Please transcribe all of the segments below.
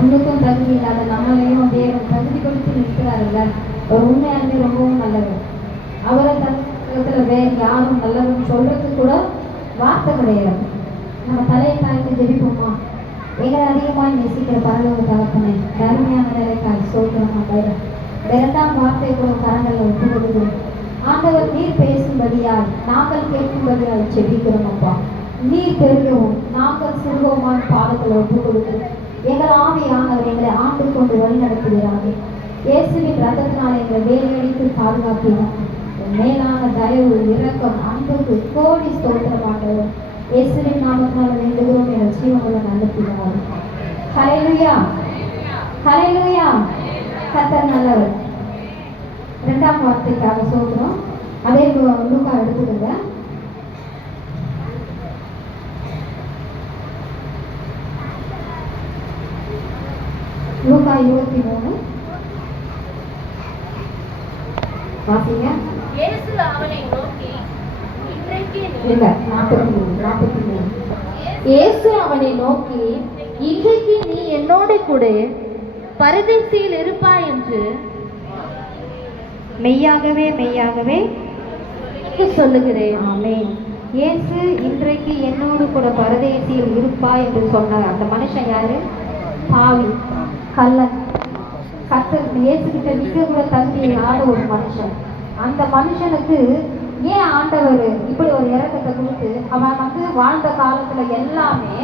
ஒன்றுக்கும் தகுதி இல்லாத நம்மளையும் தேவன் தகுதி கொடுத்து நிற்கிறாருல்ல. ஒரு உண்மையாலுமே ரொம்பவும் நல்லவர். அவரை தகுதியில் வேறு யாரும் நல்லவர்னு சொல்றதுக்கு கூட வார்த்தை கிடையாது. நம்ம தலையை தாய்த்து ஜெபிப்போமா? எங்களை அதிகமாக நேசிக்கிற பரலோக தகப்பனே, அருமையான நிலைக்காய் சொல்கிறோமா பயிரம் இரண்டாம் வார்த்தை கூட கரங்களில் ஒப்பு கொடுக்கிறோம். ஆண்டவர் நீர் பேசும்படியால் நாங்கள் கேட்கும்படியால் ஜெபிக்கிறோம். அப்பா நீர் பெருகவும் நாங்கள் சிறுவமான பாதத்தில் ஒப்பு கொடுக்கிறோம். எங்கள் ஆவியானவர் எங்களை ஆண்டு கொண்டு வழி நடத்துகிறார்கள். இயேசுவின் ரத்தத்தினால் எங்களை வேலையடித்து பாதுகாக்கிறோம். மேலான தயவு, இரக்கம், அன்புக்கு கோடி ஸ்தோத்திரமாண்டவர். இயேசுவின் நாமத்தினால் வேண்டுகிறோம். எங்கள் ஜீவனுள்ள நல்ல பிதாவே. ஹல்லேலூயா, ஹல்லேலூயா. கர்த்தர் நல்லவர். இரண்டாம் வார்த்தைக்காக சொல்கிறோம். அதே லூக்கா எடுத்துக்கோங்க. லூக்கா 23 வாசிங்க. இயேசு அவனை நோக்கி, இன்றைக்கு இல்ல 43 இயேசு அவனை நோக்கி, இன்றைக்கு நீ என்னோட கூட பரதேசியில் இருப்பாய் என்று மெய்யாகவே மெய்யாகவே சொல்லுகிறேன். ஆமென். இயேசு இன்றைக்கு என்னோடு கூட பரதேசியில் இருப்பாய் என்று சொன்னார். அந்த மனுஷன் யாரு? பாவி, கள்ளன். கர்த்தர் இயேசு கிட்ட நிற்க கூட தகுதி இல்லாத ஒரு மனுஷன். அந்த மனுஷனுக்கு ஏன் ஆண்டவர் இப்படி ஒரு இறக்கத்தை கொடுத்து, அவன் வாழ்ந்த காலத்துல எல்லாமே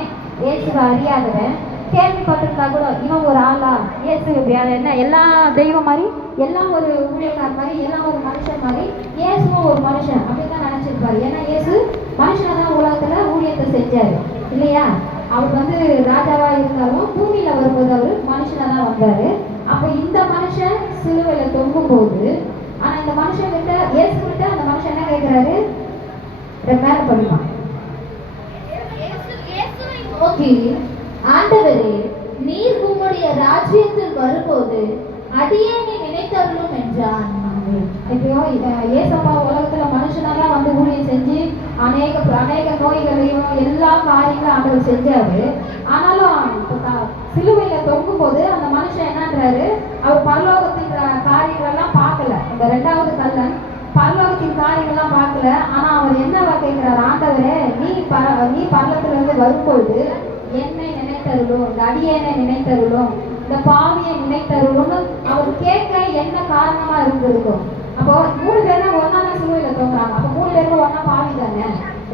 இயேசுவை அறியாதவன், கேள்விப்பட்டிருந்தா கூட இவன் ஒரு ஆளா, இயேசு என்ன எல்லா தெய்வம் மாதிரி, எல்லாம் ஒரு ஊழியக்கார் மாதிரி, எல்லாம் ஒரு மனுஷன் மாதிரி, இயேசுவும் ஒரு மனுஷன் அப்படின்னு தான் நினைச்சிருப்பாரு. ஏன்னா இயேசு மனுஷனை தான் உலகத்துல ஊழியத்தை செஞ்சாரு இல்லையா? அவர் ராஜாவா இருந்தாலும் பூமியில வரும்போது அவரு மனுஷனா தான் வந்தாரு. அப்ப இந்த மனுஷன் சிலுவையில தொங்கும் போது, ஆனா இந்த மனுஷன் கிட்ட, இயேசு கிட்ட அந்த மனுஷன் என்ன கேட்கிறாரு? மேல படிமா. நோக்கி, ஆண்டவரே, நீர் உம்முடைய ராஜ்யத்தில் வரும்போது அடியேனை நினைத்தருளும் என்றான். இப்போ ஏசப்பா உலகத்துல மனுஷனாதான் ஊழியம் செஞ்சு அநேக நோய்களையும் எல்லா காரியங்களும் ஆண்டவர் செஞ்சாரு. ஆனாலும் சிலுவையில தொங்கும் போது அந்த மனுஷன் என்னன்றாரு? அவர் பரலோகத்தின் காரியங்கள் எல்லாம் பார்க்கல. இந்த இரண்டாவது கள்ளன் பரலோகத்தின் காரியங்கள்லாம் பார்க்கல. ஆனா அவர் என்னவா கேட்கிறார்? ஆண்டவரே, நீ பரலத்துல இருந்து வரும்பொழுது என்னை நினைத்தருளும், இந்த அடியேனை நினைத்தருளும், இந்த பாவியை நினைத்தருளும்னு அவர் கேட்க என்ன காரணமா இருந்திருக்கும்? அப்போ 3 பேரும் ஒன்னா சிலுவையில தொங்குறாங்க. அப்போ 3 பேரும் ஒன்னா பாவி தானே.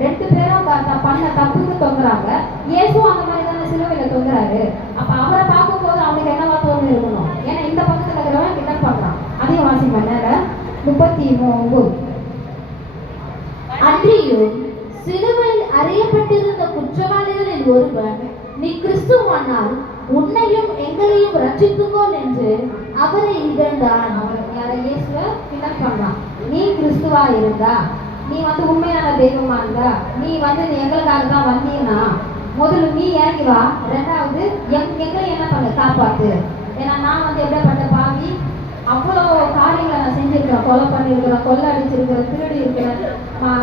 2 பேரும் பண்ண தப்புக்கு தொங்குறாங்க. இயேசுவும் அந்த மாதிரி தானே சிலுவையில தொங்குறாரு. அப்ப அவரை பார்க்கும்போது அவனுக்கு என்னவா தோணு இருக்கணும்? ஏன்னா இந்த பக்கத்துல இருக்கிறவன் கிண்டல் பண்றான். அதையும் வாசி பண்ண 39. அன்றியும் சிலுவையில் அறையப்பட்டிருந்த குற்றவாளிகளில் ஒருவன், நீ கிறிஸ்துவானால் உன்னையும் எங்களையும் ரட்சித்துக்கொள் என்று அவரை இகழ்ந்தான். இயேசுவை கிண்டல் பண்றான். நீ கிறிஸ்துவா இருந்தா, நீ உண்மையான தெய்வமா இருந்தா, நீ எங்களுக்காக தான் வந்தீங்கன்னா முதல்ல நீ இறங்கி வா. ரெண்டாவது எங்களை என்ன பண்ண காப்பாத்து. ஏன்னா நான் எப்படிப்பட்ட பாவி, அவ்வளோ காரியங்களை நான் செஞ்சிருக்கிறேன். கொலை பண்ணியிருக்கிறேன், கொள்ளை அடிச்சிருக்கிறேன், திருடி இருக்கிறேன்.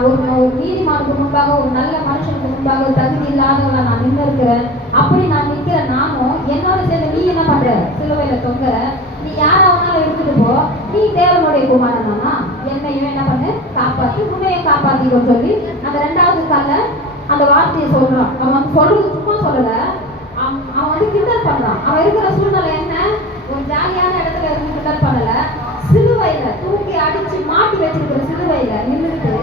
ஒரு நீதிமானுக்கு முன்பாக, ஒரு நல்ல மனுஷனுக்கு முன்பாக தகுதி இல்லாதவங்களை நான் நின்று இருக்கிறேன். அப்படி நான் நிற்கிறேன். நானும் என்னோட சேர்ந்து நீ என்ன பண்ற? சிலுவையில தொங்குற. நீ யாராவனாலும் எடுத்துட்டு போ, நீ தேவனுடைய குமாரனா, என்னையும் என்ன பண்ணு, காப்பாத்தி, உன்னையும் காப்பாத்திக்கோன்னு சொல்லி அந்த இரண்டாவது கல்ல அந்த வார்த்தையை சொல்றான். அவன் சொல்றது சும்மா சொல்லல, அவன் கிண்டல் பண்றான். அவன் இருக்கிற சூழ்நிலை என்ன? ஒரு ஜாலியான இடத்துல இருந்து கிண்டல் பண்ணல. சிலுவையில தூக்கி அடிச்சு மாட்டி வச்சிருக்கிற சிலுவையில நின்றுட்டு,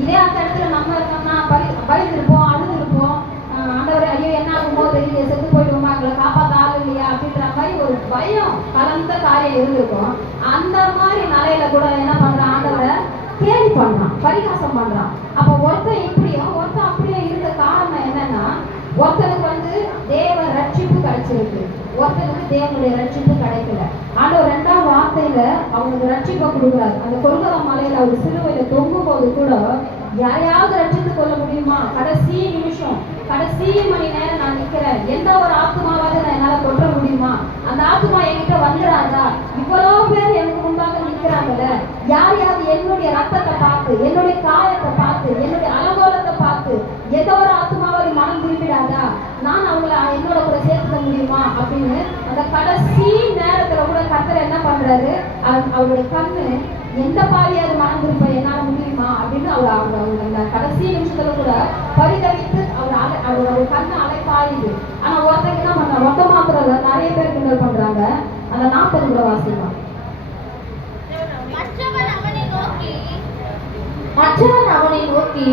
இதே அந்த இடத்துல நம்ம இருக்கோம்னா பயந்துருப்போம், அழுதுருப்போம். ஆண்டவரே, ஐயோ என்ன ஆகுமோ தெரியல, செத்து போயிடுவோமா, எங்களை காப்பாற்ற ஆள் இல்லையா அப்படின்ற மாதிரி ஒரு பயம் கலந்த காரியம் இருந்திருக்கும். அந்த மாதிரி நிலையில கூட என்ன பண்றான்? ஆண்டவரை கேலி பண்றான், பரிகாசம் பண்றான். அப்ப ஒருத்தன் இப்படியும் ஒருத்தன் அப்படியே இருந்த காரணம் என்னன்னா, ஒருத்தனுக்கு தேவ ரட்சிப்பு கிடைச்சிருக்கு, ஒருத்தனுக்கு தேவனுடைய ரட்சிப்பு கிடைக்கல. ஆண்டவர் 2ஆம் வார்த்தையில அவனுக்கு ரட்சிப்பை கொடுக்குறாரு. அந்த கொல்கத்தா மலையில அவர் சிலுவையில தொங்கும் போது கூட யாரையாவது ரட்சித்து கொள்ள முடியுமா? கடைசி நிமிஷம், கடைசி மணி நேரம் நான் நிக்கிறேன், எந்த ஒரு ஆத்மாவாவது நான் என்னால கொட்ட முடியுமா? அந்த ஆத்மா என்கிட்ட வந்துடாதா? இவ்வளவு பேர் எனக்கு முன்பாக நிற்கிறாங்கல்ல, யாரையாவது என்னுடைய ரத்தத்தை பார்த்து, என்னுடைய காயத்தை பார்த்து, என்னுடைய அலங்கோலத்தை பார்த்து ஏதோ ஒரு ஆத்மாவது மனம் திரும்பிடாதா? நான் அவங்கள என்னோட கூட சேர்த்துக்க முடியுமா அப்படின்னு அந்த கடைசி நேரத்துல கூட கர்த்தர் என்ன பண்றாரு, அவருடைய கண்ணு எந்த பாவியாவது மனம் திரும்ப என்னால முடியுமா அப்படின்னு அவர் அந்த கடைசி நிமிஷத்துல கூட பரிதவித்து அவரோட கண்ணு அலைப்பாயுது. ஆனா ஒருத்தங்க என்ன பண்றாங்க, ஒத்த மாத்திரம் நிறைய பேர் கிண்டல் பண்றாங்க. அந்த 40 கூட வாசிக்கலாம். மற்றவன் அவனை நோக்கி,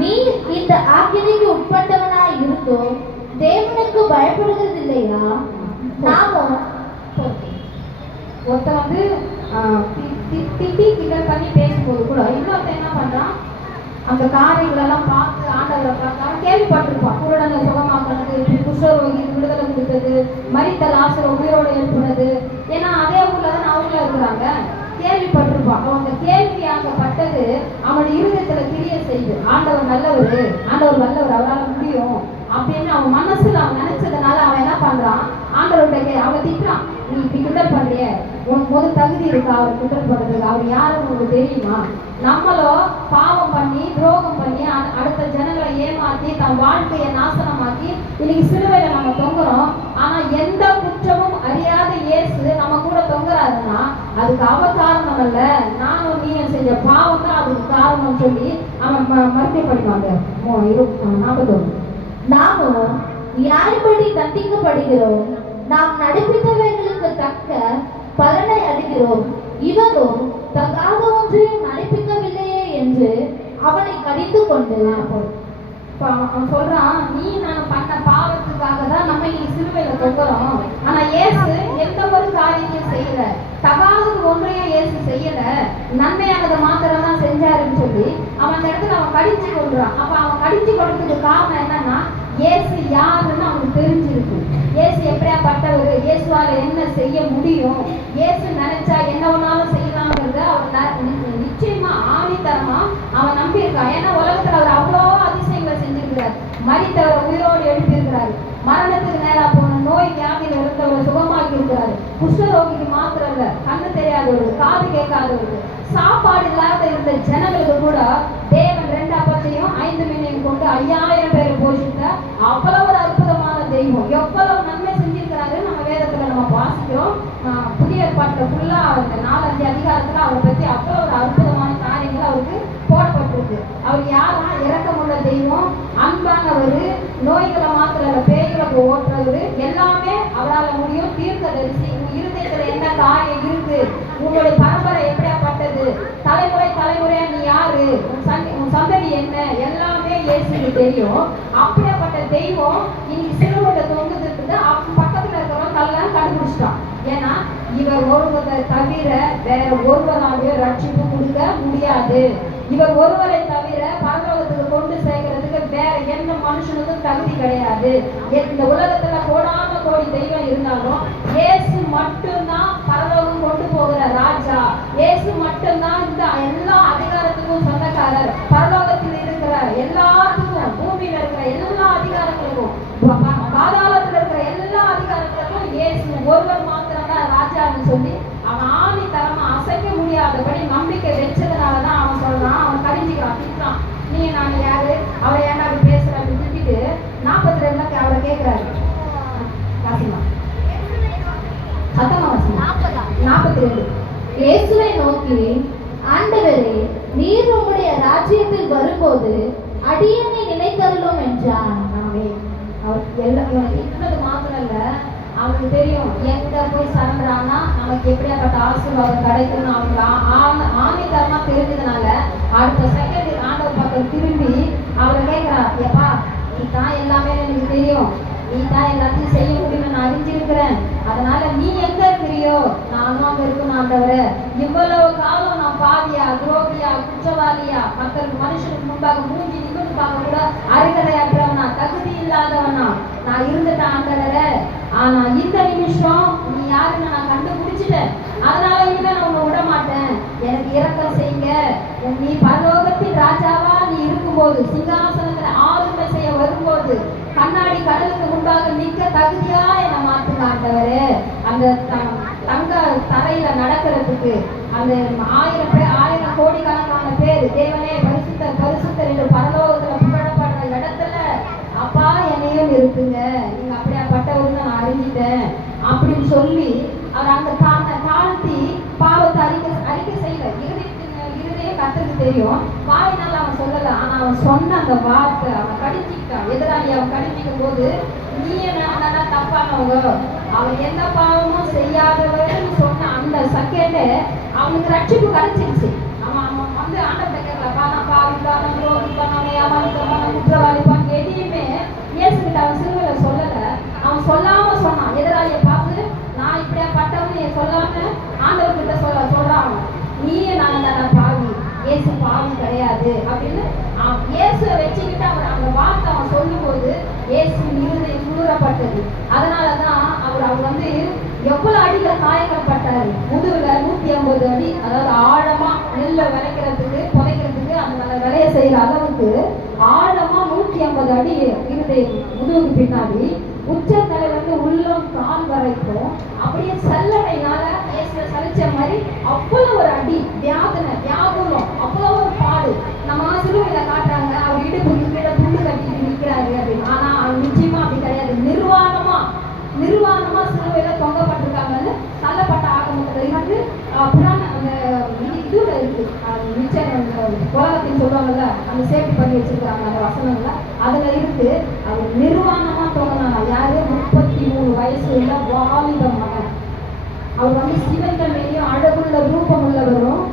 நீ இந்த ஆக்கினைக்கு உட்பட்டவனாய் இருந்தோம் தேவனுக்கு பயப்படுகிறது இல்லையா? நாமும் ஒருத்த வந்து திட்டி கிண்டல் பண்ணி பேசும்போது கூட இன்னொருத்த என்ன பண்றான், அந்த காரியங்களெல்லாம் பார்த்து ஆண்டவரை பார்த்து கேள்விப்பட்டிருப்பான். குருடனை சுகமாக்குறது, குஷ்டரோகி விடுதலை கொடுத்தது, மரித்த லாசரை உயிரோடு எழுப்புனது. ஏன்னா அதே ஊர்ல தான் அவங்கள இருக்கிறாங்க. கேள்விப்பட்டிருப்பான். அவங்க கேள்வியாகப்பட்டது அவனுடைய இருதயத்துல கிரிய செய்து, ஆண்டவர் நல்லவர், ஆண்டவர் வல்லவர், அவரால் முடியும் அப்படின்னு அவன் மனசுல அவன் நினைச்சதுனால அவன் என்ன பண்றான், ஆண்டவர்கிட்ட அவன் திட்டுறான். நீ இப்படி கிண்டல் பண்றிய, உனக்கு முதல் தகுதி இருக்கா அவர் கிண்டல் பண்றதுக்கு? அவர் யாருன்னு உங்களுக்கு தெரியுமா? நம்மளோ பாவம் பண்ணி துரோகம் பண்ணி அடுத்த ஜனங்களை ஏமாத்தி தன் வாழ்க்கையை நாசனமாக்கி இன்னைக்கு சிலுவையில நம்ம தொங்குறோம். ஆனா எந்த குற்றமும் அறியாத இயேசு நம்ம கூட தொங்குறாருன்னா அதுக்கு அவர் காரணம் அல்ல, நானும் நீயும் செஞ்ச பாவம் தான் அதுக்கு காரணம் சொல்லி அவன் மறுபடியும் படிப்பாங்க. 41. நாமும் யாருபடி தண்டிக்கப்படுகிறோம், நாம் நடப்பித்தவைகளுக்கு தக்க பலனை அடைகிறோம், இவரும் தகாத ஒன்றையும் நடப்பிக்கவில்லையே என்று அவனை கடிந்து கொண்டு அவன் சொல்றான், நீ நான் பண்ண பாவத்துக்காக தான் நம்ம இன்னைக்கு சிலுவையில தொங்குறோம். ஆனா இயேசு எந்த ஒரு காரியத்தையும் செய்யல, தகாதது ஒன்றையும் இயேசு செய்யல, நன்மையானதை மாத்திரம் தான் செஞ்சாருன்னு சொல்லி அவன் அந்த இடத்துல அவன் கடிச்சு கொள்றான். அப்ப அவன் கடிச்சு கொள்றதுக்கு காரணம் என்னன்னா, இயேசு யாருன்னு அவனுக்கு தெரிஞ்சிருக்கு. இயேசு எப்படியாப்பட்டவர், இயேசுவால என்ன செய்ய முடியும், இயேசு நினைச்சா என்ன வேணாலும் செய்யலாம்ங்கிறத அவன் நிச்சயமா ஆணித்தரமா அவன் நம்பியிருக்கான். ஏன்னா உலகத்துல அவர் அவ்வளோ அதிசயங்களை செஞ்சிருக்கிறார். மரித்தவரை உயிரோடு எழுப்பியிருக்கிறாரு, மரணத்துக்கு நேரா போன நோய் வியாதியில் இருந்தவரை சுகமாக்கி இருக்கிறாரு. குஷ்டரோகிக்கு மாத்திரம் இல்ல, கண்ணு தெரியாதவருக்கு, காது கேட்காதவருக்கு, சாப்பாடு இல்லாத இருந்த ஜனங்களுக்கு கூட தேவன் 2 அப்பத்தையும் 5 மீனையும் கொண்டு 5000 பேரை போஷித்த அவ்வளவு ஒரு அற்புதமான தெய்வம். எவ்வளவு நன்மை செஞ்சிருக்கிறாரு நம்ம வேதத்துல நம்ம வாசிக்கிறோம். புதிய ஏற்பாட்டுல ஃபுல்லா அந்த 4-5 அதிகாரத்துல அவரை பத்தி அவ்வளவு ஒரு அற்புதமான காரியங்கள் அவருக்கு போடப்பட்டிருக்கு. அவர் யாரா, இரக்கமுள்ள தெய்வம், அன்பானவர், நோய்களை மாத்திர பேய்களை ஓட்டுறவர், எல்லாமே அவரால் முடியும். தீர்க்கதரிசி, உன் இருதயத்துல என்ன காரியம் இருக்கு, உங்களுடைய பரம்பரை எப்படியாப்பட்டது, தலைமுறையா நீ யாரு, உன் சந்ததி என்ன, எல்லாமே இயேசுக்கு தெரியும். அப்படியாப்பட்ட தெய்வம் இன்னைக்கு சிலுவையில தொங்குதுன்னு பக்கத்துல இருக்கிறவங்க கல்லாம் கண்டுபிடிச்சிட்டான். ஏன்னா இவர் ஒருவரை தவிர வேற ஒருவராலே ரட்சிப்பு கொடுக்க முடியாது. இவர் ஒருவரை தவிர பரலோகத்துக்கு கொண்டு சேர்க்கிறதுக்கு வேற எந்த மனுஷனுக்கும் தகுதி கிடையாது. இந்த உலகத்துல கோடான கோடி தெய்வம் இருந்தாலும் இயேசு மட்டும்தான் பரலோகம் கொண்டு போகிற ராஜா. இயேசு மட்டும்தான் இந்த எல்லா அதிகாரத்துக்கும் சொந்தக்காரர். பரலோகத்தில் இருக்கிற எல்லாத்துக்கும், பூமியில இருக்கிற எல்லா அதிகாரங்களுக்கும், பாதாளத்துல இருக்கிற எல்லா அதிகாரங்களுக்கும் இயேசு ஒருவர் மாத்திரம் தான் ராஜான்னு சொல்லி அவன் ஆணித்தரமா அசைக்க முடியாதபடி நம்பிக்கை வச்சதுனாலதான் அவன் சொல்றான். அவன் கடிஞ்சிக்கிறான், திட்டுறான், நீ நான் யாரு, அவரை ஏன்னா அப்படி பேசுற அப்படின்னு திட்டிட்டு 42 அவரை கேட்கிறாரு. வாசிமா சத்தமா வாசிமா. 42. இயேசுவை நோக்கி, ஆண்டவரே, நீர் உம்முடைய ராஜ்யத்தில் வரும்போது அடியேனை நினைத்தருளும் என்றான். அவர் எல்லாம் திட்டினது மாத்திரம் இல்ல, அவனுக்கு தெரியும் எங்க போய் சரண்டானா நமக்கு எப்படியாப்பட்ட ஆசீர்வாதம் கிடைக்கும்னு அவங்க ஆணித்தரமா தெரிஞ்சதுனால அடுத்த செகண்ட் ஆண்டவர் பக்கம் திரும்பி அவரை கேட்கிறார், ஏப்பா நீ தான் எல்லாமே எனக்கு தெரியும், நீ தான் எல்லாத்தையும் செய்ய முடியும்னு நான் அறிஞ்சிருக்கிறேன், அதனால நீ எங்க இருக்கிறியோ நானும் அங்க இருக்கணும் ஆண்டவரே. இவ்வளவு காலம் நான் பாவியா, துரோகியா, குற்றவாளியா, மக்களுக்கு மனுஷனுக்கு முன்பாக மூஞ்சி நிமிர்ந்து பார்க்க கூட அருகதையற்றவனா, தகுதி இல்லாதவனா நான் இருந்துட்டேன் ஆண்டவரே. ஆனா இந்த நிமிஷம் நீ யாருன்னு நான் கண்டுபிடிச்சிட்டேன், அதனால இனிமே நான் உன்னை விட மாட்டேன், எனக்கு இரக்கம் செய்யுங்க. நீ பரலோகத்தின் ராஜாவா நீ இருக்கும்போது, சிங்காசனத்துல ஆளுமை செய்ய வரும்போது, கண்ணாடி கடலுக்கு முன்பாக நிற்க தகுதியா என்னை மாத்துங்க ஆண்டவரே. அந்த தங்க தரையில நடக்கிறதுக்கு அந்த 1000 கோடிக்கணக்கான பேர் தேவனே பரிசுத்தர் பரிசுத்தர் என்று பரலோகத்துல புகழப்படுற இடத்துல அப்பா என்னையும் இருக்குங்க, நீங்க அப்படியாப்பட்டவர்கள் நான் அறிஞ்சிட்டேன். அப்படின்னு சொல்லி அவர் அந்த தாழ்த்தி பாவத்தை அறிக்கை செய்யல. இருதய கர்த்தருக்கு தெரியும், வாயினால அவன் சொல்லல. ஆனா அவன் சொன்ன அந்த வார்த்தை அவன் கடிச்சிக்கிட்டான். எதிராளி அவன் கடிச்சிக்கும் போது, நீ என்ன தப்பானவங்க, அவன் எந்த பாவமும் செய்யாதவன்னு சொன்ன அந்த செகண்ட் அவனுக்கு ரட்சிப்பு கிடைச்சிருச்சு. அவன் வந்து ஆண்டவர்கிட்ட கேட்கலப்பா, நான் பாவிப்பான ரோகிப்பான ஏமாளிப்பான குற்றவாளிப்பான் எதையுமே இயேசுகிட்ட அவன் சிலுவையில சொல்லல. அவன் சொல்லாம சொன்னான். எதிராளியை பார்த்து நான் இப்படியா பட்டவன்னு சொல்லாம ஆண்டவர்கிட்ட சொல்றான். நீயே நான் பாவி, இயேசு பாவி கிடையாது அப்படின்னு இயேசுவை வச்சுக்கிட்டு அவர் அந்த வார்த்தை அவன் சொல்லும்போது இயேசு இருதயம் குளிரப்பட்டது. அதனாலதான் அவர் வந்து எவ்வளவு அடியில காயங்கள் பட்டாரு. முதுகுல 150 அடி, அதாவது ஆழமா நெல்லை விளைக்கிறதுக்கு புதைக்கிறதுக்கு அந்த வேலையை செய்யற அளவுக்கு ஆழமா 150 அடி இருதயம் முதுகுக்கு பின்னாடி உச்சத்தலை வந்து உள்ளம் கால் வரைக்கும் அப்படியே செல்லடைனால இயேசுவை சலிச்ச மாதிரி அவ்வளவு ஒரு அடி வியாகுலம், அவ்வளவு ஒரு பாடு. நம்ம சிலுவையில காட்டுறாங்க அவர் இடுப்பு கீழே துண்டு கட்டிட்டு நிற்கிறாரு அப்படின்னு. ஆனா அவர் நிச்சயமா அப்படி கிடையாது. நிர்வாணமா சிலுவையில தொங்கப்பட்டிருக்காங்கன்னு தள்ளப்பட்ட ஆகமத்துல இருந்து புராண அந்த இதுல இருக்கு. நிச்சயம் உலகத்தின்னு சொல்லுவாங்கல்ல, அந்த சேஃப்டி பண்ணி வச்சிருக்காங்க அந்த வசனங்கள்ல, அதுல இருக்கு. அவர் நிர்வாணமா தொங்கினாங்க. யாரு? 33 வயசு உள்ள வாலிப மகன். அவர் வந்து சிவந்த மேலையும் அழகுள்ள ரூபம் உள்ளவரும்,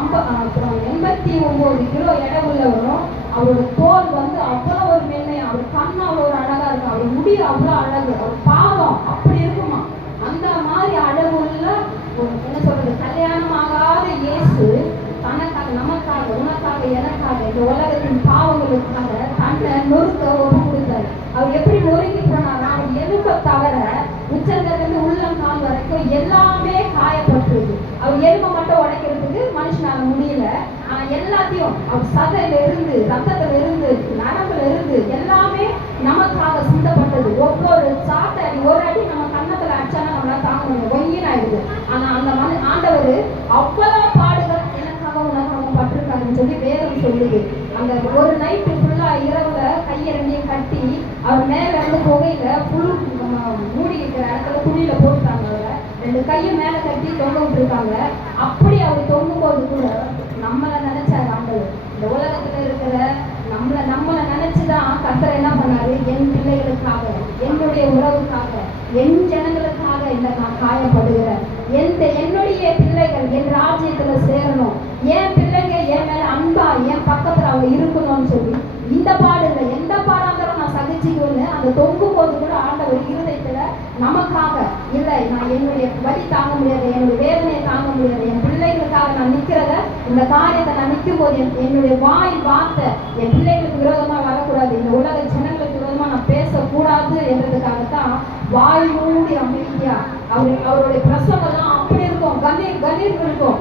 அப்புறம் 89 கிலோ எடை உள்ளவரும், அவரோட தோல் வந்து அவ்வளோ ஒரு மென்மையா, அவர் கண்ணு அவ்வளோ ஒரு அழகா இருக்கும், அவர் முடி அவ்வளோ அழகு, அவர் பாதம் அப்படி இருக்குமா. அந்த மாதிரி அழகுள்ள என்ன சொல்றது, கல்யாணம் ஆகாத இயேசு தனக்காக, நமக்காக, உனக்காக, எனக்காக, இந்த உலகத்தின் பாவங்களுக்காக தன்னை நொறுக்க ஒப்பு கொடுத்தாரு. அவர் எப்படி நொறுக்கி போனாரா? அவர் எலும்பை தவிர உச்சந்திலிருந்து உள்ளம் கால் வரைக்கும் எல்லாமே காயப்பட்டிருக்கு. அவர் எலும்பை மட்டும் உடைக்கிறதுக்கு மனுஷனால முடியல. ஆனா எல்லாத்தையும் அவர் சதையில இருந்து, ரத்தத்துல இருந்து, நரம்புல இருந்து எல்லாமே நமக்காக சிந்தப்பட்டது. ஒவ்வொரு சாட்டை அடி, ஒரு அடி நம்ம கண்ணத்துல அடிச்சானா நம்மளால தாங்க முடியும், ஒய்யின்னு ஆயிடுது. ஆனா அந்த ஆண்டவர் அவ்வளவு பாடுகள் எனக்காக உனக்காக பட்டிருக்காருன்னு சொல்லி வேதம் சொல்லுது. அந்த ஒரு நைட்டு ஃபுல்லா இரவுல கையை ரெண்டையும் கட்டி அவர் மேல இருந்து புகையில புழு மூடி இருக்கிற இடத்துல துணியில போட்டுட்டாங்க. அவரை 2 கையும் மேல கட்டி தொங்க விட்டுருக்காங்க. அப்படி அவர் தொங்கும் போது கூட நம்மளை நினைச்சாரு ஆண்டவர். இந்த உலகத்துல இருக்கிற நம்மளை நினைச்சுதான் கர்த்தர் என்ன பண்ணாரு? என் பிள்ளைகளுக்காக, என்னுடைய உறவுக்காக, என் ஜனங்களுக்காக இந்த நான் காயப்படுகிறேன். என்னுடைய பிள்ளைகள் என் ராஜ்யத்துல சேரணும், என் பிள்ளைங்க என் மேல அன்பா என் பக்கத்துல அவங்க இருக்கணும்னு சொல்லி இந்த பாடு இல்லை, எந்த பாடாந்தாலும் நான் சகிச்சுக்கொண்டு அந்த தொங்கும் போது கூட ஆண்டவர் இருதயத்துல நமக்காக இல்லை, நான் என்னுடைய வலி தாங்க முடியாது, என்னுடைய வேதனையை தாங்க முடியாது, என் பிள்ளைகளுக்காக நான் நிக்கிறத, இந்த காரியத்தை நான் நிற்கும் போது என்னுடைய வாய் வார்த்தை என் பிள்ளைகளுக்கு விரோதமா வரக்கூடாது, இந்த உலக ஜனங்களுக்கு விரோதமா நான் பேசக்கூடாது என்றதுக்காகத்தான் வாய் மூடி அமைதியா அவருடைய பிரசவெல்லாம் அப்படி இருக்கும், கண்ணீர் இருக்கும்.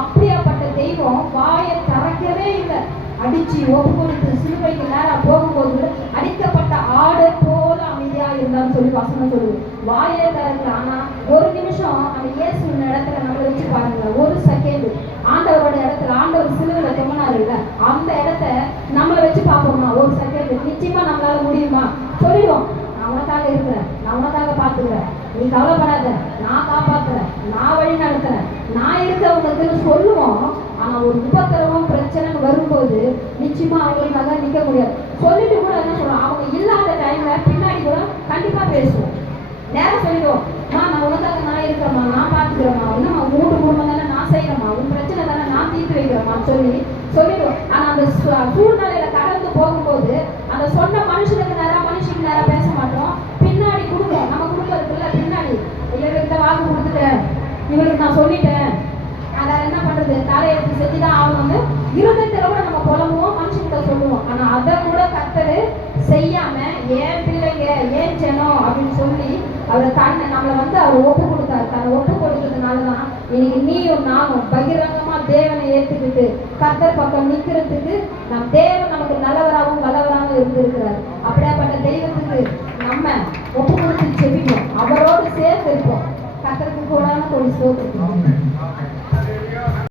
அப்படியாப்பட்ட தெய்வம் வாயை திறக்கவே இல்லை. அடிச்சு ஒப்பு கொடுத்து சிலுவைக்கு நேரா போகும்போது அடிக்கப்பட்ட ஆடை போல அமைதியா இருந்தான்னு சொல்லி வசனம் சொல்லுது. வாயை திறக்கல. ஆனா ஒரு நிமிஷம் அந்த இயேசுவின் இடத்துல நம்மளை வச்சு பாருங்க, ஒரு செகண்ட் ஆண்டவரோட இடத்துல, ஆண்டவர் சிலுவையில தொங்கினாரு இல்ல, அந்த இடத்த நம்மளை வச்சு பார்ப்போம்னா ஒரு செகண்ட் நிச்சயமா நம்மளால முடியுமா? சொல்லிடுவோம், நான் உனக்காக இருக்கிறேன், நான் உனக்காக பார்த்துக்கிறேன், நீ கவலைப்படாத, நான் காப்பாத்துறேன், நான் வழி நடத்துறேன், நான் இருக்கவங்களுக்குன்னு சொல்லுவோம். ஆனா ஒரு உபத்திரவம் பிரச்சனைன்னு வரும்போது நிச்சயமா அவங்களுக்காக நிக்க முடியாது. சொல்லிட்டு கூட என்ன சொல்றோம், அவங்க இல்லாத டைம்ல பின்னாடி கூட கண்டிப்பா பேசுவோம். நேரம் சொல்லிடுவோம், நான் உனக்காக நான் இருக்கிறேம்மா, நான் பார்த்துக்கிறேம்மா, இன்னும் மூட்டு குடும்பம் தானே நான் செய்யறேம்மா, உன் பிரச்சனை தானே நான் தீர்த்து வைக்கிறேம்மா சொல்லிடுவோம். ஆனா அந்த சூழ்நிலையில கடந்து போகும்போது அந்த சொன்ன மனுஷனுக்கு நேரம் பேச மாட்டோம். பின்னாடி குடும்பம், நம்ம குடும்பம் இருக்குல்ல, பின்னாடி இவர்கிட்ட வாக்கு கொடுத்துட்டேன், இவருக்கு நான் சொல்லிட்டேன், அதை என்ன பண்றது, தலையெழுத்து செஞ்சுதான் ஆகணும்னு இருதயத்துல கூட நம்ம புலம்புவோம், மனுஷன்கிட்ட சொல்லுவோம். ஆனா அதை கூட கர்த்தர் செய்யாம ஏன் பிள்ளைங்க ஏன் ஜனம் அப்படின்னு சொல்லி அவர் நம்மளை வந்து அவர் ஒப்பு கொடுத்தாரு. தன்னை ஒப்பு கொடுத்ததுனாலதான் இன்னைக்கு நீயும் நானும் பகிரங்கமா தேவனை ஏற்றுக்கிட்டு கர்த்தர் பக்கம் நிக்கிறதுக்கு நம் தேவன் நமக்கு நல்லவராகவும் வல்லவராகவும் இருந்திருக்கிறார். அப்படியாப்பட்ட தெய்வத்துக்கு நம்ம ஒப்பு கொடுத்து செபிப்போம், அவரோடு சேர்த்து இருப்போம். கர்த்தருக்கு கூடான ஒரு சோதனை.